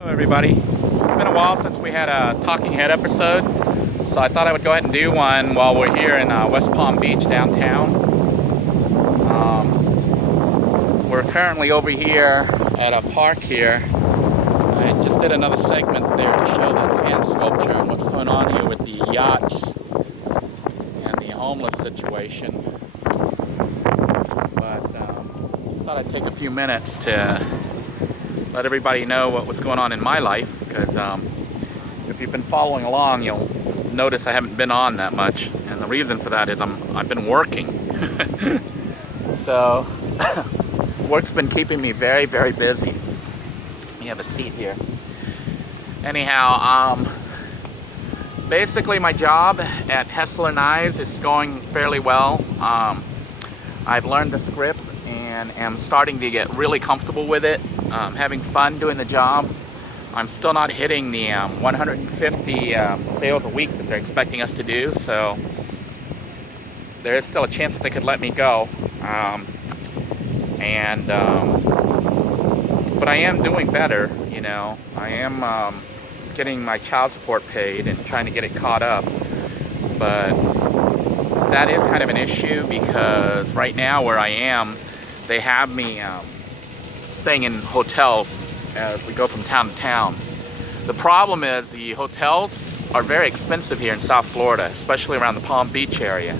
Hello everybody. It's been a while since we had a Talking Head episode, so I thought I would go ahead and do one while we're here in West Palm Beach downtown. We're currently over here at a park here. I just did another segment there to show the sand sculpture and what's going on here with the yachts and the homeless situation. But I thought I'd take a few minutes to let everybody know what was going on in my life, because if you've been following along, you'll notice I haven't been on that much, and the reason for that is I've been working. So work's been keeping me very, very busy. Let me have a seat here. Anyhow, basically my job at Hessler Knives is going fairly well. I've learned the script and am starting to get really comfortable with it. Having fun doing the job. I'm still not hitting the 150 sales a week that they're expecting us to do, so there is still a chance that they could let me go. But I am doing better, you know. I am getting my child support paid and trying to get it caught up, but that is kind of an issue because right now where I am, they have me staying in hotels as we go from town to town. The problem is the hotels are very expensive here in South Florida, especially around the Palm Beach area.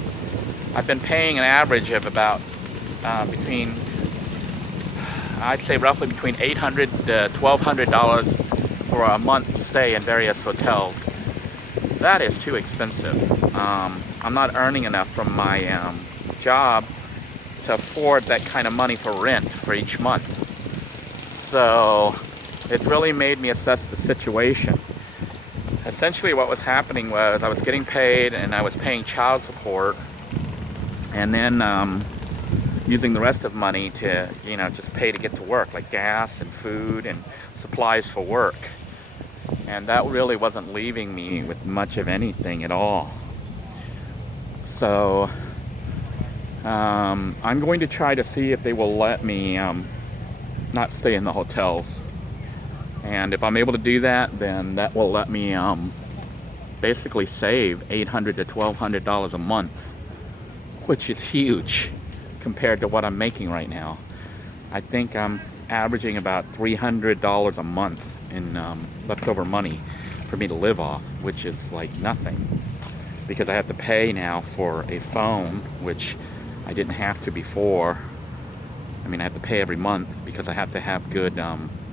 I've been paying an average of about I'd say roughly between $800 to $1,200 for a month stay in various hotels. That is too expensive. I'm not earning enough from my job to afford that kind of money for rent for each month. So it really made me assess the situation. Essentially what was happening was I was getting paid and I was paying child support, and then using the rest of money to, you know, just pay to get to work, like gas and food and supplies for work. And that really wasn't leaving me with much of anything at all. So I'm going to try to see if they will let me not stay in the hotels. And if I'm able to do that, then that will let me basically save $800 to $1,200 a month, which is huge compared to what I'm making right now. I think I'm averaging about $300 a month in leftover money for me to live off, which is like nothing, because I have to pay now for a phone, which I didn't have to before. I mean, I have to pay every month because I have to have good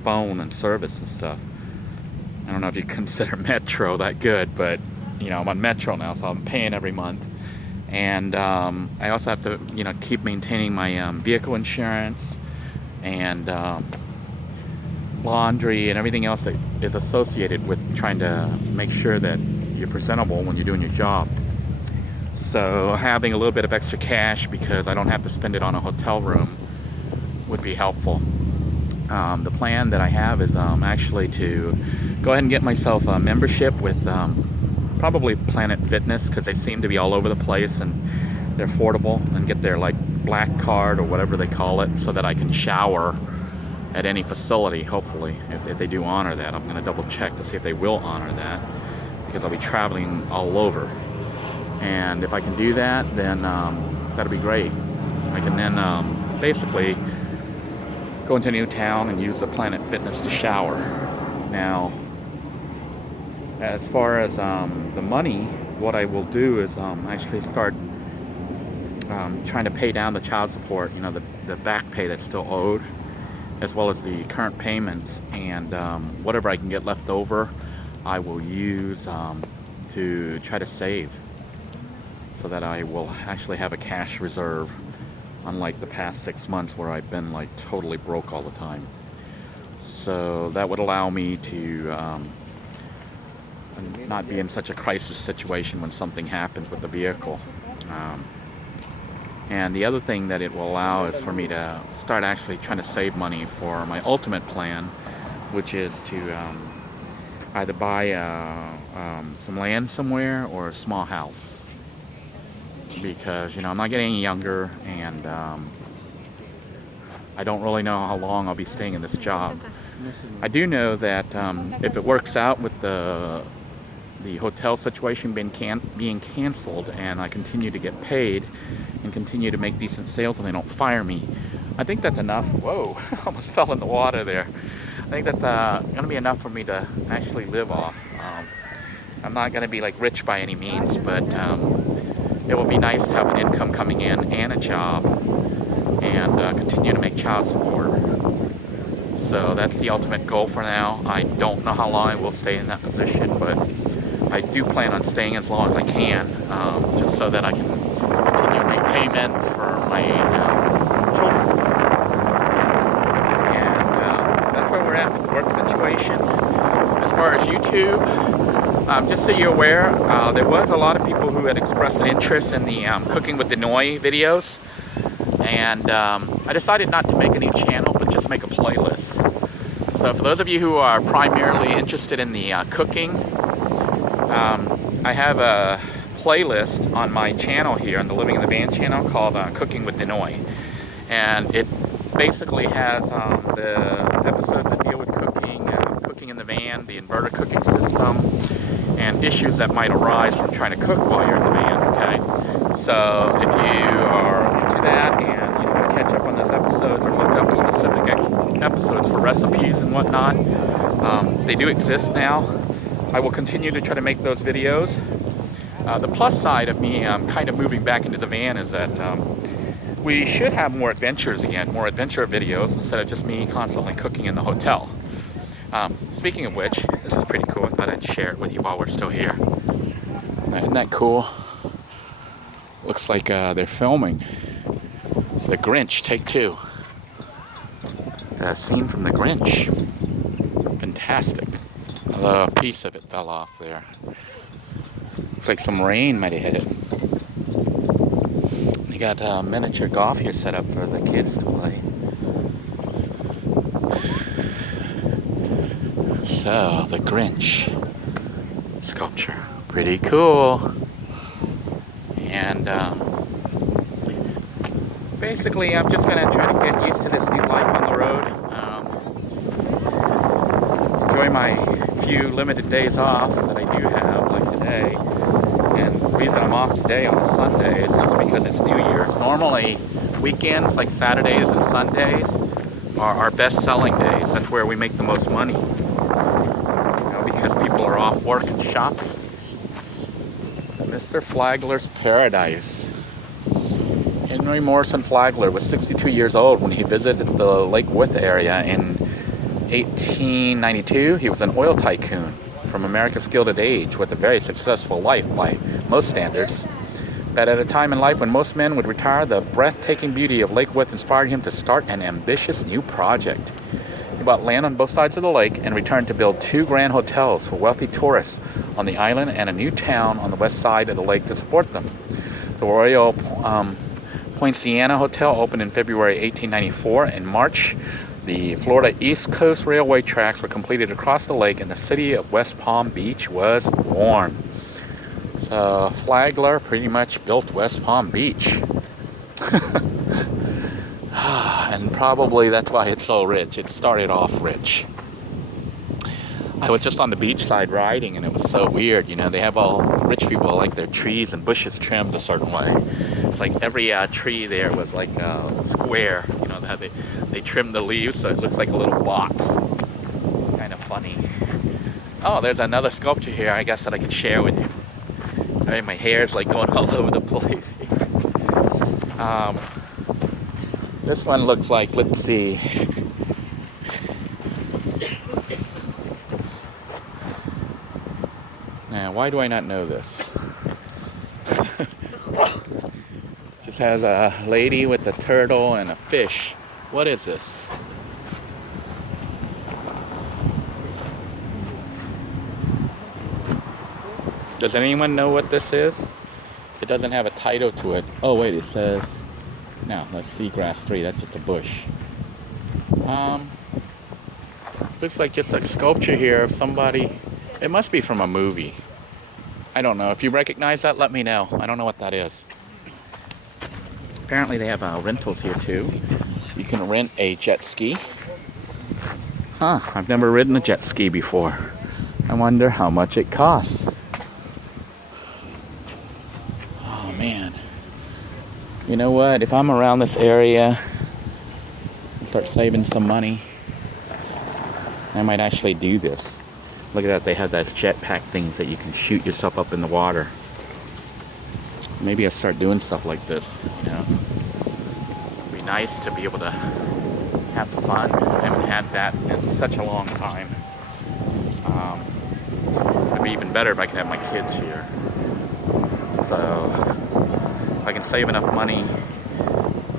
phone and service and stuff. I don't know if you consider Metro that good, but you know, I'm on Metro now, so I'm paying every month. And I also have to, you know, keep maintaining my vehicle insurance and laundry and everything else that is associated with trying to make sure that you're presentable when you're doing your job. So having a little bit of extra cash because I don't have to spend it on a hotel room would be helpful. The plan that I have is actually to go ahead and get myself a membership with probably Planet Fitness, because they seem to be all over the place and they're affordable, and get their like black card or whatever they call it so that I can shower at any facility, hopefully, if they do honor that. I'm going to double check to see if they will honor that, because I'll be traveling all over. And if I can do that, then that'll be great. I can then basically go into a new town and use the Planet Fitness to shower. Now, as far as the money, what I will do is actually start trying to pay down the child support, you know, the back pay that's still owed, as well as the current payments, and whatever I can get left over, I will use to try to save, so that I will actually have a cash reserve, unlike the past 6 months where I've been like totally broke all the time. So that would allow me to not be in such a crisis situation when something happens with the vehicle. And the other thing that it will allow is for me to start actually trying to save money for my ultimate plan, which is to either buy some land somewhere or a small house. Because, you know, I'm not getting any younger, and I don't really know how long I'll be staying in this job. I do know that if it works out with the hotel situation being canceled, and I continue to get paid and continue to make decent sales and they don't fire me, I think that's enough. Whoa, almost fell in the water there. I think that's going to be enough for me to actually live off. I'm not going to be like rich by any means, but it will be nice to have an income coming in and a job and continue to make child support. So that's the ultimate goal for now. I don't know how long I will stay in that position, but I do plan on staying as long as I can, just so that I can continue to make payments for my children. And that's where we're at with the work situation. As far as YouTube, just so you're aware, there was a lot of people who had expressed an interest in the Cooking with Denoy videos. And I decided not to make a new channel, but just make a playlist. So for those of you who are primarily interested in the cooking, I have a playlist on my channel here, on the Living in the Van channel, called Cooking with Denoy. And it basically has the episodes that deal with cooking, cooking in the van, the inverter cooking system, and issues that might arise from trying to cook while you're in the van, okay? So if you are into that and you want to catch up on those episodes or look up specific episodes for recipes and whatnot, they do exist now. I will continue to try to make those videos. The plus side of me kind of moving back into the van is that we should have more adventures again, more adventure videos instead of just me constantly cooking in the hotel. Speaking of which, this is pretty cool. I thought I'd share it with you while we're still here. Isn't that cool? Looks like they're filming The Grinch, take 2. The scene from The Grinch. Fantastic. A piece of it fell off there. Looks like some rain might have hit it. They got a miniature golf here set up for the kids to play. So, the Grinch sculpture. Pretty cool. And basically, I'm just going to try to get used to this new life on the road. Enjoy my few limited days off that I do have, like today. And the reason I'm off today on a Sunday is just because it's New Year's. Normally, weekends like Saturdays and Sundays are our best selling days. That's where we make the most money. Because people are off work and shopping. Mr. Flagler's Paradise. Henry Morrison Flagler was 62 years old when he visited the Lake Worth area in 1892. He was an oil tycoon from America's Gilded Age with a very successful life by most standards. But at a time in life when most men would retire, the breathtaking beauty of Lake Worth inspired him to start an ambitious new project. He bought land on both sides of the lake and returned to build 2 grand hotels for wealthy tourists on the island and a new town on the west side of the lake to support them. The Royal Poinciana Hotel opened in February 1894. In March, the Florida East Coast Railway tracks were completed across the lake and the city of West Palm Beach was born. So Flagler pretty much built West Palm Beach. And probably that's why it's so rich. It started off rich. I was just on the beach side riding and it was so weird. You know, they have all rich people like their trees and bushes trimmed a certain way. It's like every tree there was like square. You know, they trimmed the leaves so it looks like a little box. Kind of funny. Oh, there's another sculpture here I guess that I could share with you. I mean, my hair's like going all over the place. This one looks like, let's see. Now, why do I not know this? Just has a lady with a turtle and a fish. What is this? Does anyone know what this is? It doesn't have a title to it. Oh wait, it says, no, that's seagrass 3, that's just a bush. Looks like just a sculpture here of somebody. It must be from a movie. I don't know. If you recognize that, let me know. I don't know what that is. Apparently they have rentals here too. You can rent a jet ski Huh, I've never ridden a jet ski before. I wonder how much it costs. Oh man. You know what? If I'm around this area and start saving some money, I might actually do this. Look at that, they have those jetpack things that you can shoot yourself up in the water. Maybe I'll start doing stuff like this, you know. It'd be nice to be able to have fun. I haven't had that in such a long time. It'd be even better if I could have my kids here. So if I can save enough money,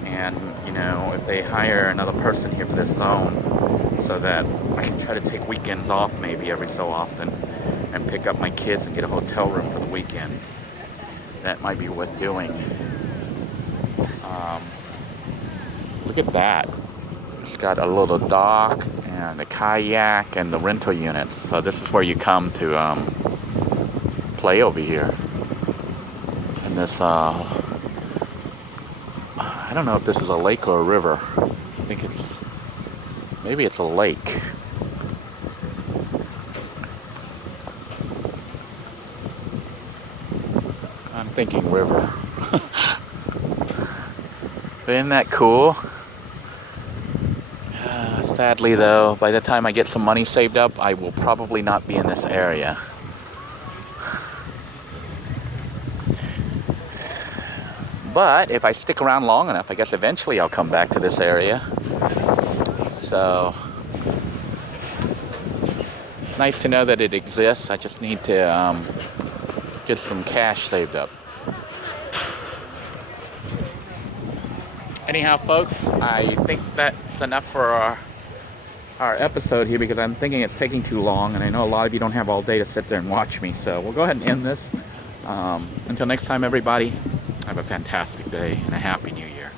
and you know, if they hire another person here for this zone, so that I can try to take weekends off maybe every so often and pick up my kids and get a hotel room for the weekend. That might be worth doing. Look at that. It's got a little dock and a kayak and the rental units. So this is where you come to play over here. And this, I don't know if this is a lake or a river. I think maybe it's a lake. I'm thinking river. But isn't that cool? Sadly though, by the time I get some money saved up, I will probably not be in this area. But if I stick around long enough, I guess eventually I'll come back to this area. So it's nice to know that it exists. I just need to get some cash saved up. Anyhow, folks, I think that's enough for our episode here, because I'm thinking it's taking too long, and I know a lot of you don't have all day to sit there and watch me, so we'll go ahead and end this. Until next time, everybody, have a fantastic day and a happy new year.